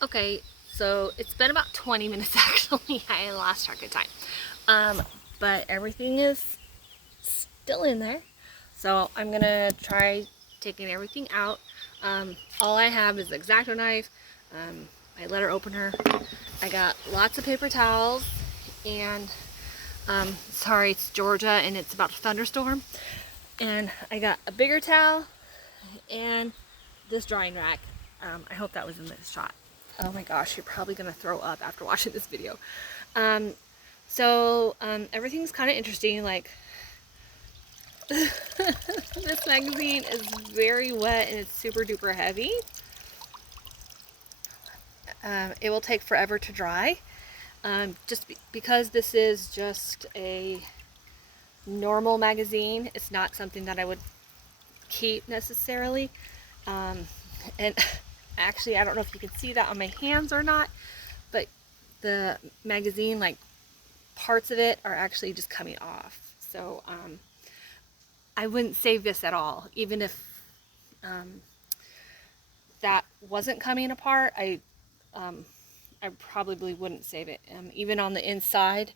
Okay, so it's been about 20 minutes actually. I lost track of time. But everything is still in there. So I'm gonna try taking everything out. All I have is the X-Acto knife, my letter opener. I got lots of paper towels, and sorry, it's Georgia and it's about to thunderstorm. And I got a bigger towel and this drying rack. I hope that was in this shot. Oh my gosh, you're probably gonna throw up after watching this video. Um, Everything's kind of interesting. Like this magazine is very wet and it's super duper heavy. It will take forever to dry. Because this is just a normal magazine, it's not something that I would keep necessarily. And actually, I don't know if you can see that on my hands or not, but the magazine, like parts of it are actually just coming off. So I wouldn't save this at all. Even if that wasn't coming apart, I probably wouldn't save it. Even on the inside,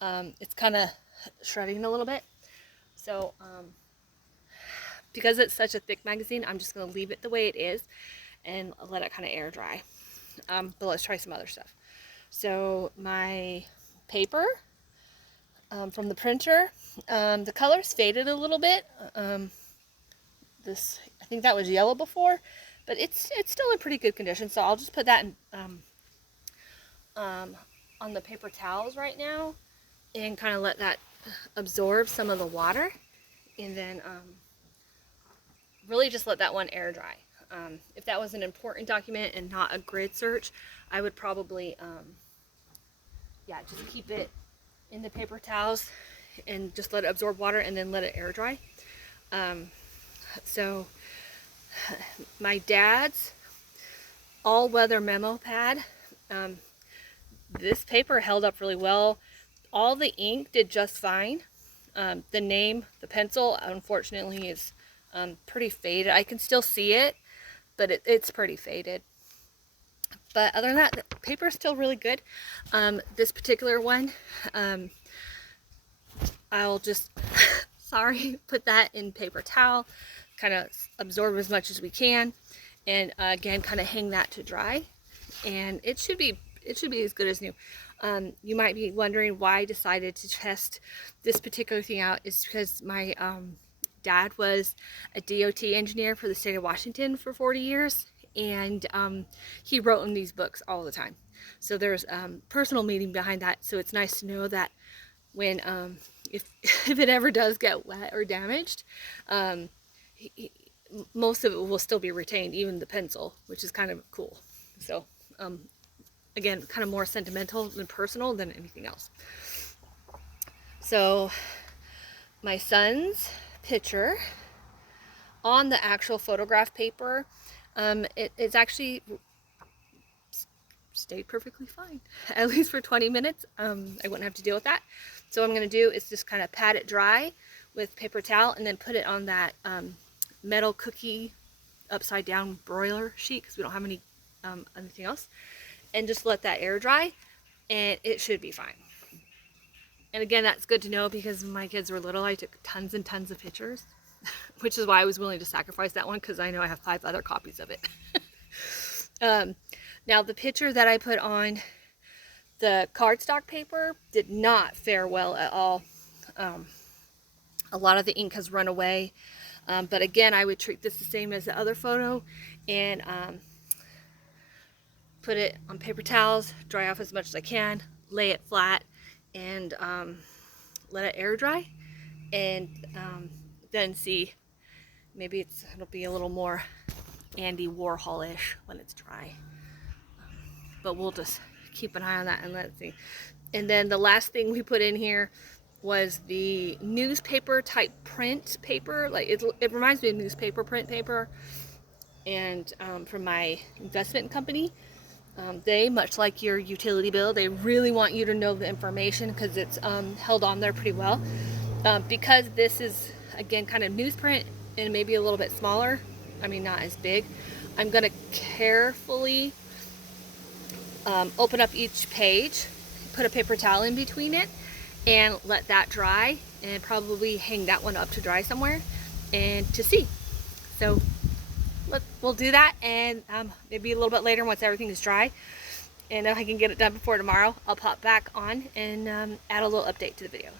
it's kind of shredding a little bit. So because it's such a thick magazine, I'm just going to leave it the way it is and let it kind of air dry. But let's try some other stuff. So my paper from the printer, the color's faded a little bit. I think that was yellow before, but it's still in pretty good condition. So I'll just put that in, on the paper towels right now and kind of let that absorb some of the water, and then really just let that one air dry. If that was an important document and not a grid search, I would probably just keep it in the paper towels and just let it absorb water and then let it air dry. So my dad's all-weather memo pad, this paper held up really well. All the ink did just fine. The name, the pencil, unfortunately is pretty faded. I can still see it, but it's pretty faded. But other than that, the paper is still really good. This particular one, I'll just, sorry, put that in paper towel, kind of absorb as much as we can, and again, kind of hang that to dry, and it should be as good as new. You might be wondering why I decided to test this particular thing out. Is because my dad was a DOT engineer for the state of Washington for 40 years, and he wrote in these books all the time. So there's personal meaning behind that. So it's nice to know that when if it ever does get wet or damaged, most of it will still be retained, even the pencil, which is kind of cool. So again, kind of more sentimental than personal than anything else. So my son's picture on the actual photograph paper, it's actually stayed perfectly fine, at least for 20 minutes. I wouldn't have to deal with that. So what I'm going to do is just kind of pat it dry with paper towel and then put it on that metal cookie upside down broiler sheet, because we don't have any anything else, and just let that air dry, and it should be fine. And again, that's good to know because when my kids were little, I took tons and tons of pictures, which is why I was willing to sacrifice that one, because I know I have 5 other copies of it. Now the picture that I put on the cardstock paper did not fare well at all. A lot of the ink has run away, but again, I would treat this the same as the other photo, and put it on paper towels, dry off as much as I can, lay it flat, and let it air dry, and then see, maybe it'll be a little more Andy Warhol-ish when it's dry. But we'll just keep an eye on that and let it see. And then the last thing we put in here was the newspaper type print paper. Like it reminds me of newspaper print paper, and from my investment company. They, much like your utility bill, they really want you to know the information because it's held on there pretty well. Because this is, again, kind of newsprint and maybe a little bit smaller, I mean not as big, I'm going to carefully open up each page, put a paper towel in between it, and let that dry, and probably hang that one up to dry somewhere and to see. So we'll do that, and maybe a little bit later once everything is dry, and if I can get it done before tomorrow, I'll pop back on and add a little update to the video.